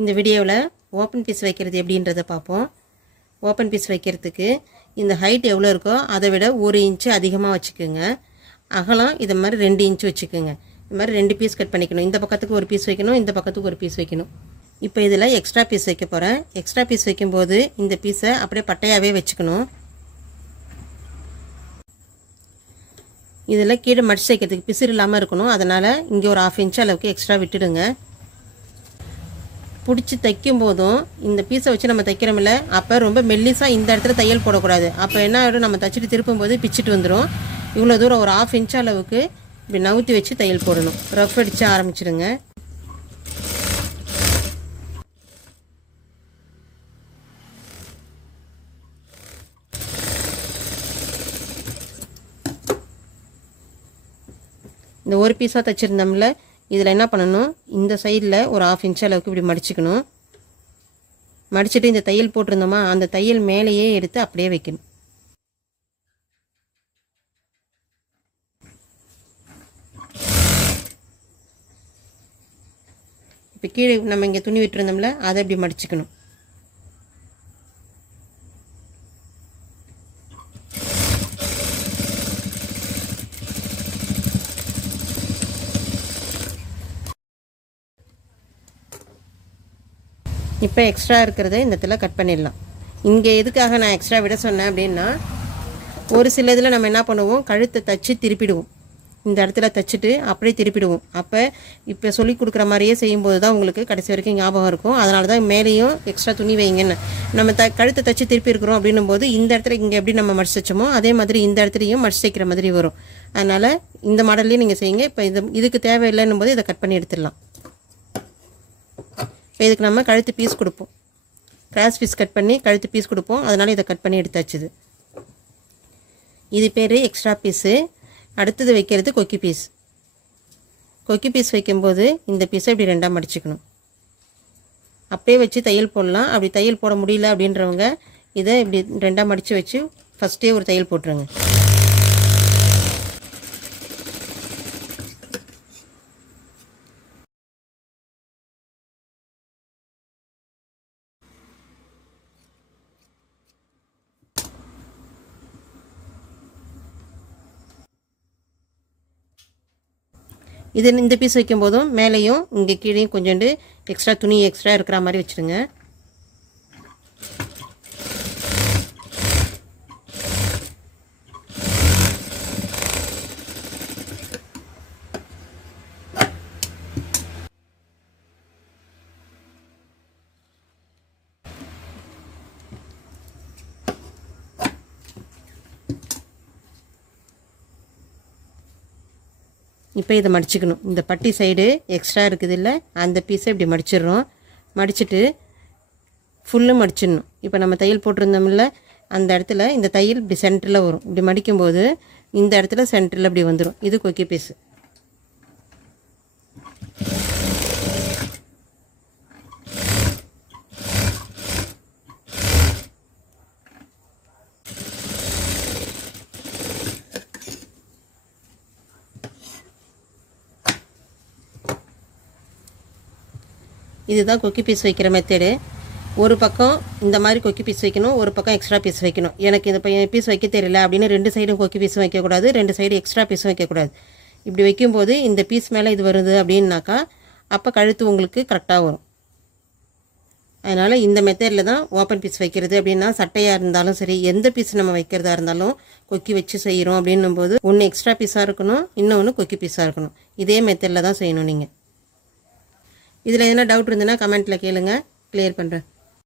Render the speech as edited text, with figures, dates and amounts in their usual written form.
இந்த வீடியோவில் open piece வைக்கிறது எப்படின்றத பார்ப்போம். ஓப்பன் பீஸ் வைக்கிறதுக்கு இந்த ஹைட் எவ்வளோ இருக்கோ அதை விட 1 இன்ச்சு அதிகமாக வச்சுக்கோங்க. அகலம் இதை மாதிரி 2 இன்ச்சு வச்சுக்கோங்க. இது மாதிரி 2 பீஸ் கட் பண்ணிக்கணும். இந்த பக்கத்துக்கு ஒரு பீஸ் வைக்கணும், இந்த பக்கத்துக்கு ஒரு பீஸ் வைக்கணும். இப்போ இதில் எக்ஸ்ட்ரா பீஸ் வைக்க போகிறேன். எக்ஸ்ட்ரா பீஸ் வைக்கும்போது இந்த பீஸை அப்படியே பட்டையாகவே வச்சுக்கணும். இதில் கீழே மடிச்சு வைக்கிறதுக்கு பிசிறு இல்லாமல் இருக்கணும். அதனால் இங்கே ஒரு 1/2 இன்ச் அளவுக்கு எக்ஸ்ட்ரா விட்டுடுங்க. பிடிச்சி தைக்கும் போதும் இந்த பீஸை வச்சு நம்ம தைக்கிறோமில்ல, அப்போ ரொம்ப மெல்லிஸாக இந்த இடத்துல தையல் போடக்கூடாது. அப்போ என்ன ஆகிடும், நம்ம தைச்சிட்டு திருப்பும் போது பிச்சுட்டு வந்துடும். இவ்வளோ தூரம் ஒரு 1/2 இன்ச் அளவுக்கு இப்படி நவுத்தி வச்சு தையல் போடணும். ரஃப் அடித்து ஆரம்பிச்சிடுங்க. இந்த ஒரு பீஸாக தைச்சிருந்தோம்ல, இதில் என்ன பண்ணணும், இந்த சைடில் ஒரு 1/2 இன்ச் அளவுக்கு இப்படி மடிச்சுக்கணும். மடிச்சுட்டு இந்த தையல் போட்டிருந்தோமா, அந்த தையல் மேலேயே எடுத்து அப்படியே வைக்கணும். இப்போ கீழே நம்ம இங்கே துணி விட்டுருந்தோம்ல, அதை இப்படி மடிச்சுக்கணும். இப்போ எக்ஸ்ட்ரா இருக்கிறத இந்த இடத்துல கட் பண்ணிடலாம். இங்கே எதுக்காக நான் எக்ஸ்ட்ரா விட சொன்னேன் அப்படின்னா, ஒரு சில இதில் நம்ம என்ன பண்ணுவோம், கழுத்தை தைச்சி திருப்பிடுவோம். இந்த இடத்துல தைச்சிட்டு அப்படியே திருப்பிடுவோம். அப்போ இப்போ சொல்லி கொடுக்குற மாதிரியே செய்யும்போது தான் உங்களுக்கு கடைசி வரைக்கும் ஞாபகம் இருக்கும். அதனால தான் மேலேயும் எக்ஸ்ட்ரா துணி வைங்கன்னு. நம்ம கழுத்தை தைச்சி திருப்பி இருக்கிறோம் அப்படின்னும் போது இந்த இடத்துல இங்கே எப்படி நம்ம மடிச்சு தைச்சோமோ அதே மாதிரி இந்த இடத்துலையும் மடிச்சு தைக்கிற மாதிரி வரும். அதனால் இந்த மாடல்லையும் நீங்கள் செய்யுங்க. இப்போ இதுக்கு தேவையில்லைன்னும் போது இதை கட் பண்ணி எடுத்துடலாம். இப்போ இதுக்கு நம்ம கழுத்து பீஸ் கொடுப்போம். கிராஸ் பீஸ் கட் பண்ணி கழுத்து பீஸ் கொடுப்போம். அதனால் இதை கட் பண்ணி எடுத்தாச்சுது. இது பேர் எக்ஸ்ட்ரா பீஸு. அடுத்தது வைக்கிறது கொக்கி பீஸ். கொக்கி பீஸ் வைக்கும்போது இந்த பீஸை இப்படி 2ஆக மடிச்சுக்கணும். அப்படியே வச்சு தையல் போடலாம். அப்படி தையல் போட முடியல அப்படின்றவங்க இதை இப்படி 2ஆக மடித்து வச்சு ஃபஸ்ட்டே ஒரு தையல் போட்டுருங்க. இந்த பீஸ் வைக்கும்போதும் மேலேயும் இங்கே கீழேயும் கொஞ்சோண்டு எக்ஸ்ட்ரா துணி எக்ஸ்ட்ரா இருக்கிற மாதிரி வச்சுருங்க. இப்போ இதை மடிச்சுக்கணும். இந்த பட்டி சைடு எக்ஸ்ட்ரா இருக்குது இல்லை, அந்த பீஸை இப்படி மடிச்சிடுறோம். மடிச்சுட்டு ஃபுல்லும் மடிச்சிடணும். இப்போ நம்ம தையல் போட்டிருந்தோம்ல, அந்த இடத்துல இந்த தையல் இப்படி சென்டரில் வரும். இப்படி மடிக்கும்போது இந்த இடத்துல சென்டரில் இப்படி வந்துடும். இது கொக்கி பீஸு. இதுதான் கொக்கி பீஸ் வைக்கிற மெத்தடு. ஒரு பக்கம் இந்த மாதிரி கொக்கி பீஸ் வைக்கணும், ஒரு பக்கம் எக்ஸ்ட்ரா பீஸ் வைக்கணும். எனக்கு இந்த பீஸ் வைக்க தெரியல அப்படின்னு 2 சைடும் கொக்கி பீஸும் வைக்கக்கூடாது, 2 சைடு எக்ஸ்ட்ரா பீஸும் வைக்கக்கூடாது. இப்படி வைக்கும்போது இந்த பீஸ் மேலே இது வருது அப்படின்னாக்கா அப்போ கழுத்து உங்களுக்கு கரெக்டாக வரும். அதனால் இந்த மெத்தடில் தான் ஓப்பன் பீஸ் வைக்கிறது. அப்படின்னா சட்டையாக இருந்தாலும் சரி, எந்த பீஸ் நம்ம வைக்கிறதா இருந்தாலும் கொக்கி வச்சு செய்கிறோம் அப்படின்னும் போது ஒன்று எக்ஸ்ட்ரா பீஸாக இருக்கணும், இன்னொன்று கொக்கி பீஸாக இருக்கணும். இதே மெத்தடில் தான் செய்யணும். நீங்கள் இதில் எதனா டவுட் இருந்ததுன்னா கமெண்ட்டில் கேளுங்க, கிளியர் பண்ணுறேன்.